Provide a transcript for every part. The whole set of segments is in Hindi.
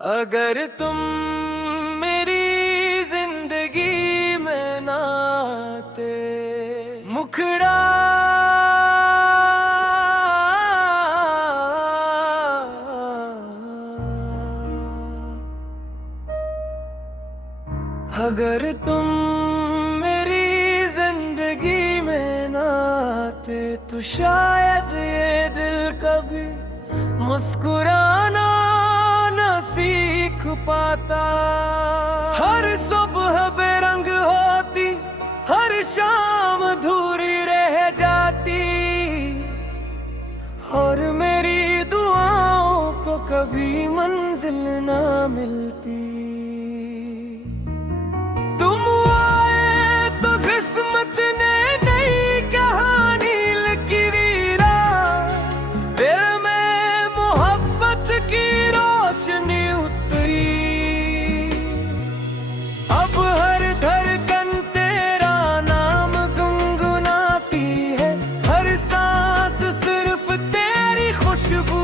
अगर तुम मेरी जिंदगी में ना आते, मुखड़ा अगर तुम मेरी जिंदगी में ना आते तो शायद ये दिल कभी मुस्कुराना न सीख पाता। हर सुबह बेरंग होती, हर शाम अधूरी रह जाती, और मेरी दुआओं को कभी मंजिल ना मिलती। तुम आए तो किस्मत ने नई कहानी लिखी, दिल में मोहब्बत की रोशनी उतरी। अब हर धड़कन तेरा नाम गुनगुनाती है, हर सांस सिर्फ तेरी खुशबू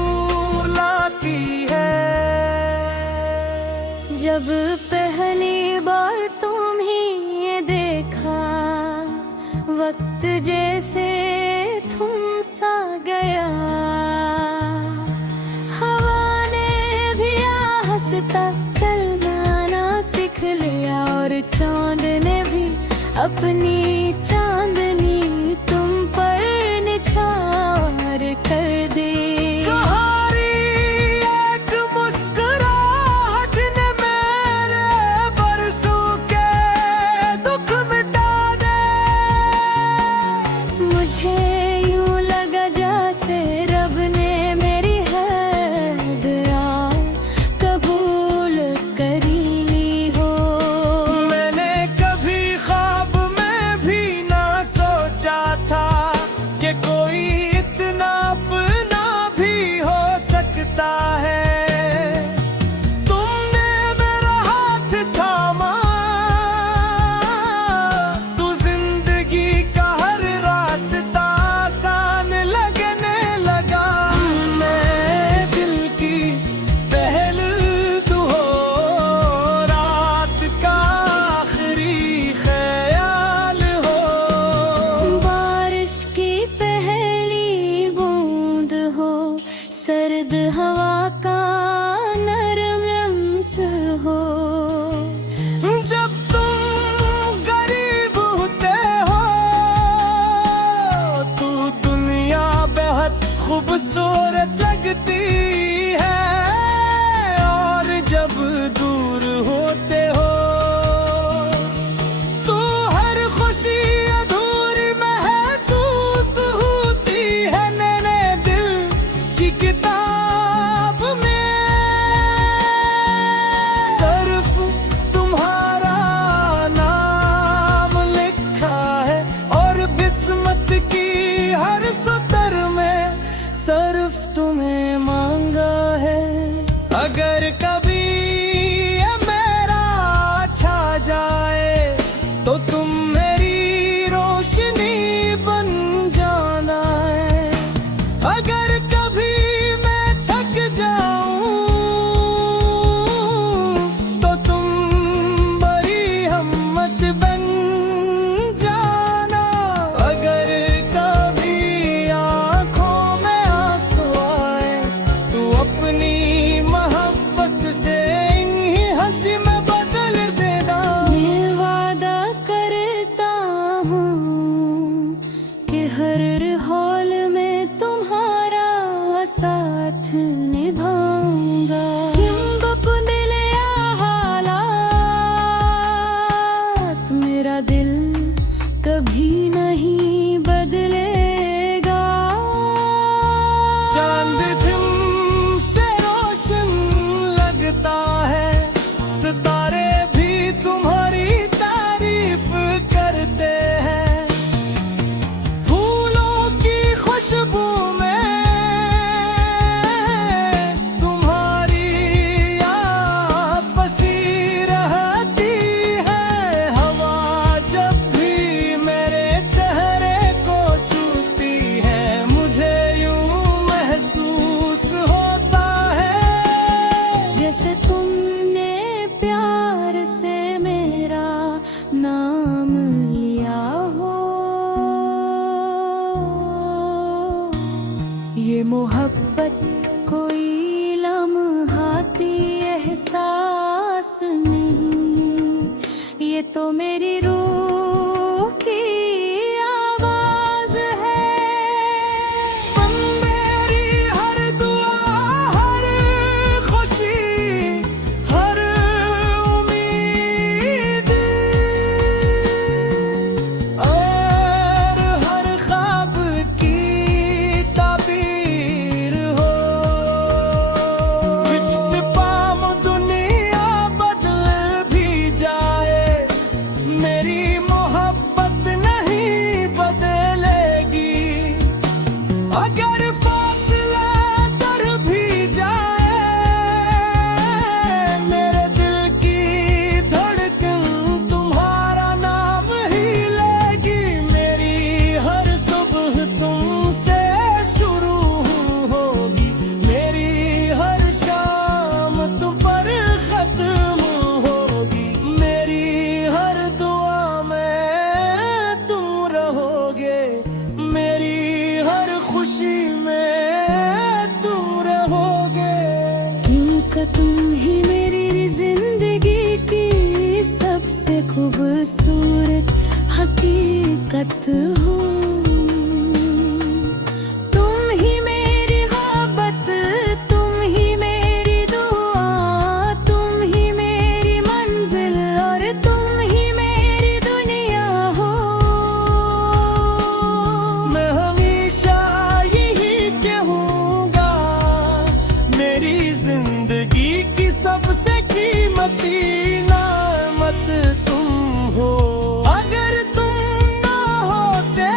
लाती है। जब पहली बार तुम्हें देखा, वक्त जैसे थम सा गया। हवा ने भी आहिस्ता चलना ना सीख लिया, और चांद ने भी अपनी चांदनी तुम पर निछावर कर दी। मुझे यूं लगा जैसे रब ने मेरी है दुआ कबूल करी ली हो। मैंने कभी ख्वाब में भी ना सोचा था कि कोई इतना अपना भी हो सकता है। तुमने मेरा हाथ थामा तो जिंदगी का हर रास्ता आसान लगने लगा। मैं दिल की पहलू हो, रात का आखिरी ख्याल हो। बारिश की पहली बूंद हो, सर्द हवा का नरम लम्स हो। जब तुम गरीब होते हो तो दुनिया बेहद खूबसूरत लगती है, और जब दूर होते हो तो हर खुशी अधूरी महसूस होती है। मैंने दिल की किताब में सिर्फ तुम्हारा नाम लिखा है, और किस्मत की हर सतर में सिर्फ तुम्हें मांगा है। अगर कभी ये मेरा छा जाए तो तुम मेरी रोशनी बन जाना है। अगर कभी मैं थक जाऊं तो तुम बड़ी हिम्मत बन जाना। अगर कभी आंखों में आंसू आए तो अपनी मोहब्बत ये तो मेरी रूह की आवाज है। तुम मेरी हर दुआ, हर खुशी, हर उम्मीद और हर ख्वाब की ताबीर हो। विच पाम दुनिया बदल भी जाए, मेरी मोहब्बत नहीं बदलेगी। अगर फासला कर भी जाए, मेरे दिल की धड़कन तुम्हारा नाम ही लेगी। मेरी हर सुबह तुमसे शुरू होगी, मेरी हर शाम तुम पर खत्म होगी। मेरी हर दुआ में तुम रहोगे, मेरी हर खुशी में तुम रहोगे। यूं का तुम ही मेरी जिंदगी की सबसे खूबसूरत हकीकत हो। तुम ही मेरी मोहब्बत, तुम ही मेरी दुआ, तुम ही मेरी मंजिल और तुम ही मेरी दुनिया हो। मैं हमेशा यही कहूँगा, मेरी जिंदगी की सबसे कीमती नेमत तुम हो। अगर तुम ना होते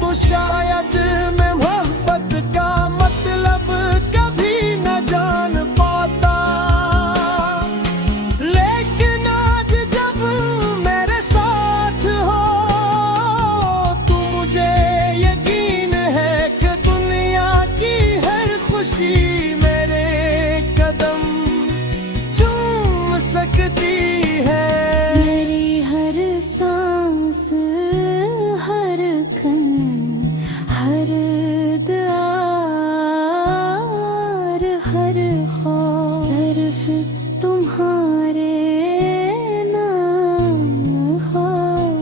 तो शायद मैं मोहब्बत का मतलब कभी न जान पाता। लेकिन आज जब मेरे साथ हो तो मुझे यकीन है कि दुनिया की हर खुशी मेरे कदम चूम सकती है। मेरी हर सांस, हर कण, हर द्वार, हर ख्वाब सिर्फ तुम्हारे नाम ख्वाब।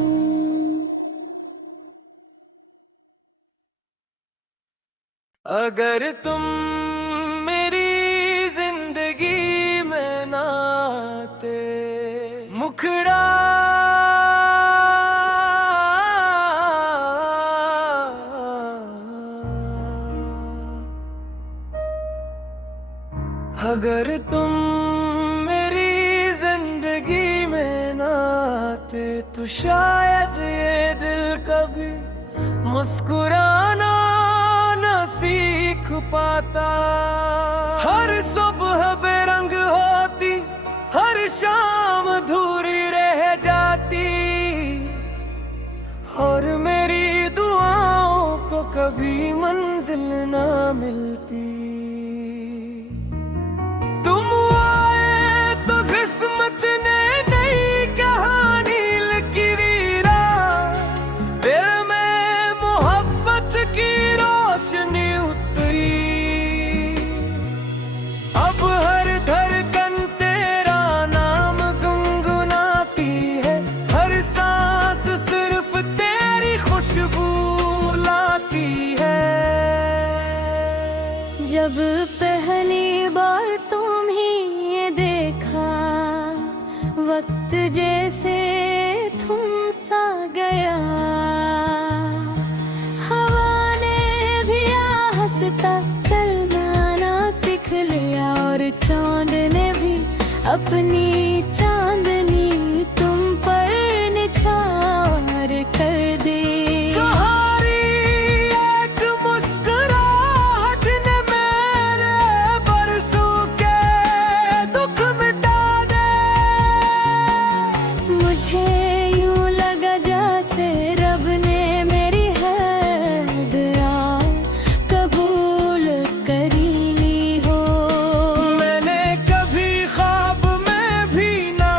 अगर तुम मेरी जिंदगी में ना आते, मुखड़ा अगर तुम मेरी जिंदगी में ना आते तो शायद ये दिल कभी मुस्कुराना न सीख पाता। हर सुबह बेरंग होती, हर शाम अधूरी रह जाती और मेरी दुआओं को कभी मंजिल ना मिलती। तुम आए तो किस्मत ने नई कहानी लिखी रीरा, दिल में मोहब्बत की रोशनी उतरी। अब हर धड़कन तेरा नाम गुनगुनाती है, हर सांस सिर्फ तेरी खुशबू लाती है। जब पहली बार तुम्ही ये देखा, वक्त जैसे थम सा गया। हवा ने भी आहिस्ता चलना ना सीख लिया और चांद ने भी अपनी चांदनी तुम पर निछावर कर दी। तुम्हारी एक मुस्कुराहट ने मेरे बरसों के दुख मिटा दे। मुझे यूं लगा जैसे रब ने मेरी हर दुआ कबूल करी ली हो। मैंने कभी ख्वाब में भी ना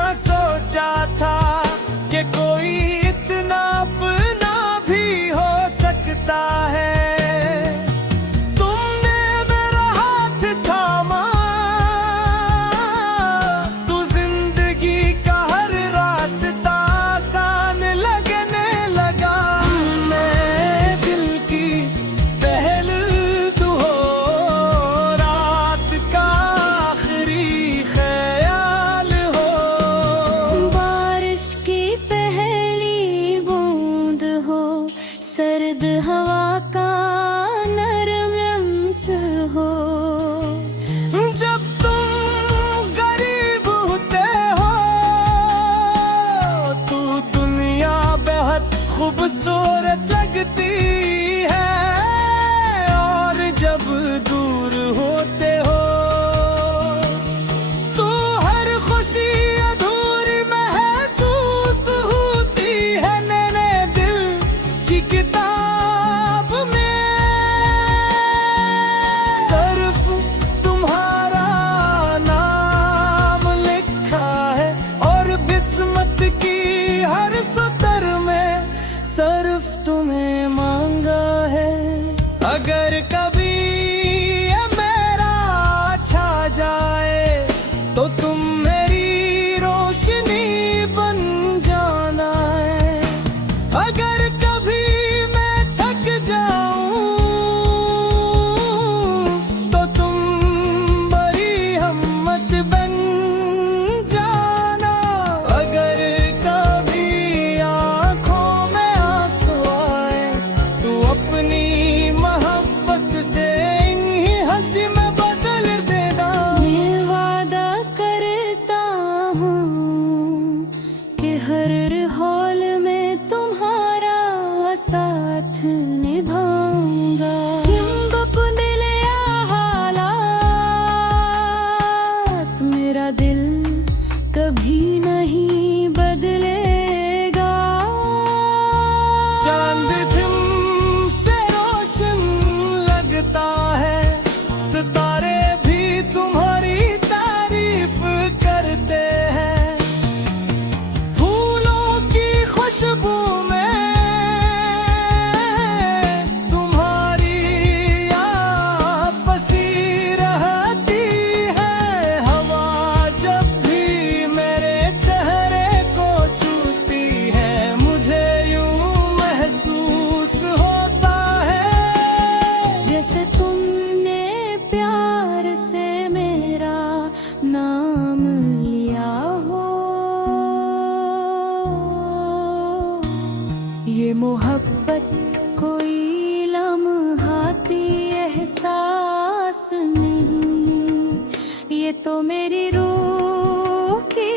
तो मेरी रूह की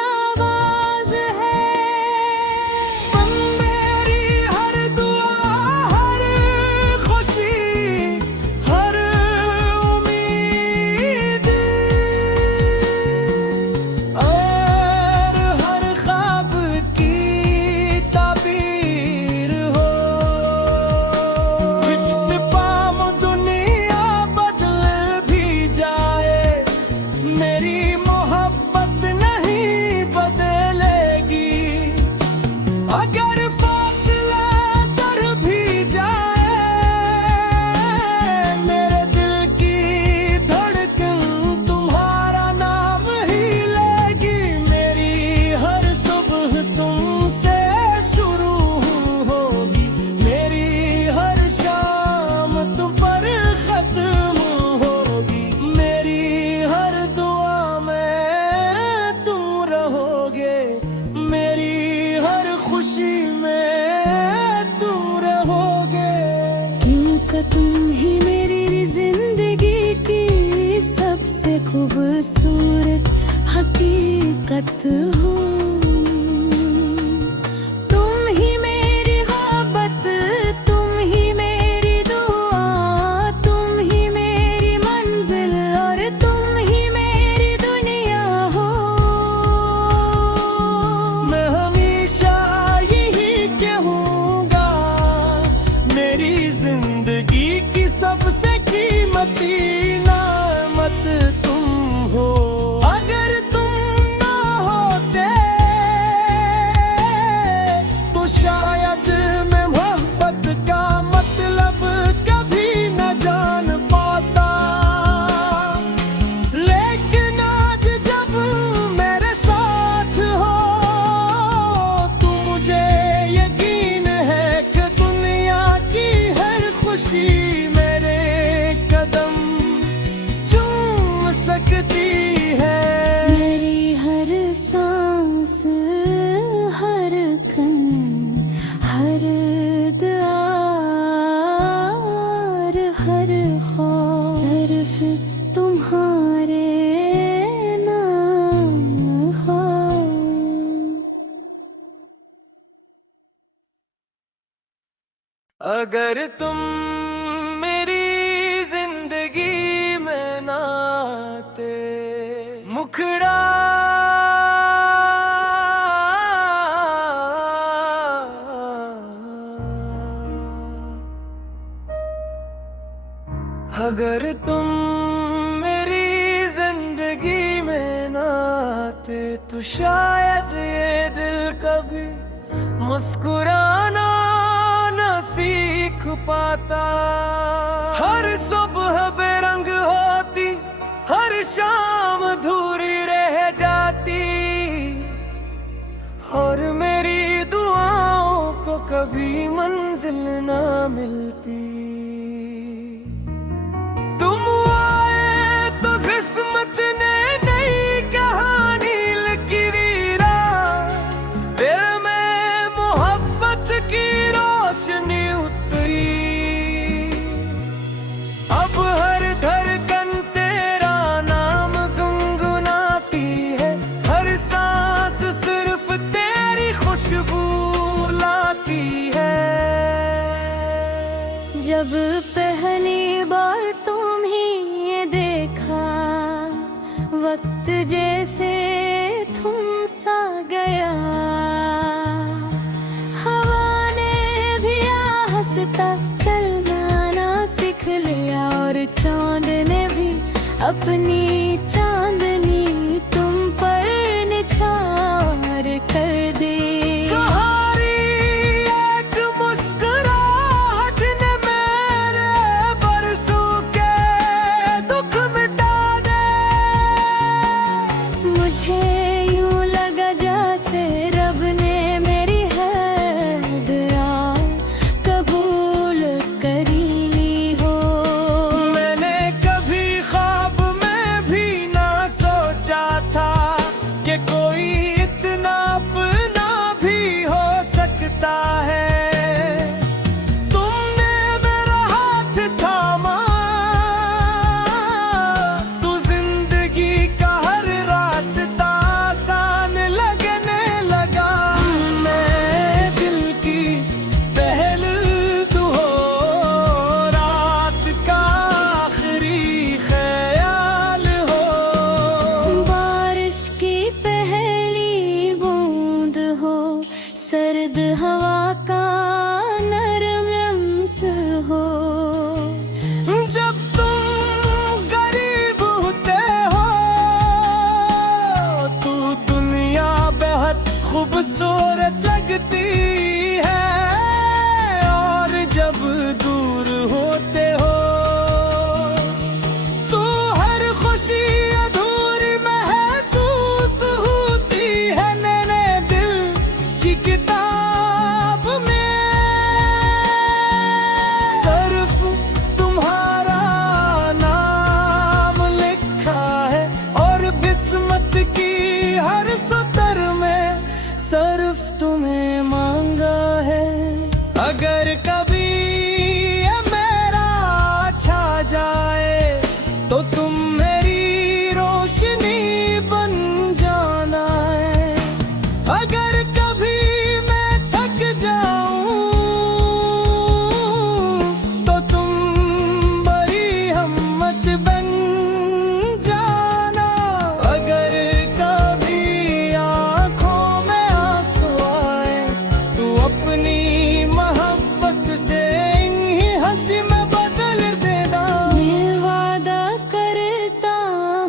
आवाज है। मेरी हर दुआ, हर खुशी, हर उम्मीद और हर ख्वाब की ताबीर हो। फिर पाम दुनिया बदल भी जाए, मेरी मोहब्बत नहीं बदलेगी। अगर फासला कर भी जाए, मेरे दिल की धड़कन तुम्हारा नाम ही लेगी। मेरी हर सुबह तुमसे शुरू होगी, मेरी हर शाम तुम पर खत्म होगी। मेरी हर दुआ में तुम रहोगे, मेरी हर खुशी में तुम रहोगे। क्योंकि तुम ही मेरी जिंदगी की सबसे खूबसूरत हकीकत हो। तुम ही मेरी मोहब्बत, तुम ही मेरी दुआ, तुम ही मेरी मंजिल और तुम ही मेरी दुनिया हो। मैं हमेशा यही कहूँगा, मेरी जिंदगी की सबसे कीमती नेमत तुम हो। अगर तुम ना होते तो शायद मैं मोहब्बत का मतलब कभी न जान पाता। लेकिन आज जब मेरे साथ हो तो मुझे यकीन है कि दुनिया की हर खुशी मेरे कदम चूम सकती है। मेरी हर सांस, हर कण, हर दुआ और हर ख्वाब सिर्फ तुम्हारे नाम हो। अगर तुम मेरी जिंदगी में ना आते, मुखड़ा अगर तुम मेरी जिंदगी में ना आते तो शायद ये दिल कभी मुस्कुराना न सीख पाता। हर सुबह बेरंग होती, हर शाम अधूरी रह जाती और मेरी दुआओं को कभी मंजिल ना मिलती। तुम आए तो किस्मत ने नई कहानी लिखी रा, दिल में मोहब्बत की रोशनी उतरी। अब हर धड़कन तेरा नाम गुनगुनाती है, हर सांस सिर्फ तेरी खुशबू लाती है। जब पहली बार तुम्हें ये देखा, वक्त जैसे थम सा गया। हवा ने भी हंसता चलना ना सीख लिया और चांद ने भी अपनी चांदनी तुम पर निछावर कर दी। तुम्हारी एक मुस्कुराहट ने मेरे बरसों के दुख मिटा दे। मुझे यूं लगा जैसे रब ने मेरी है दुआ कबूल करी ली हो। मैंने कभी ख्वाब में भी ना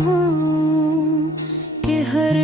हूँ कि हर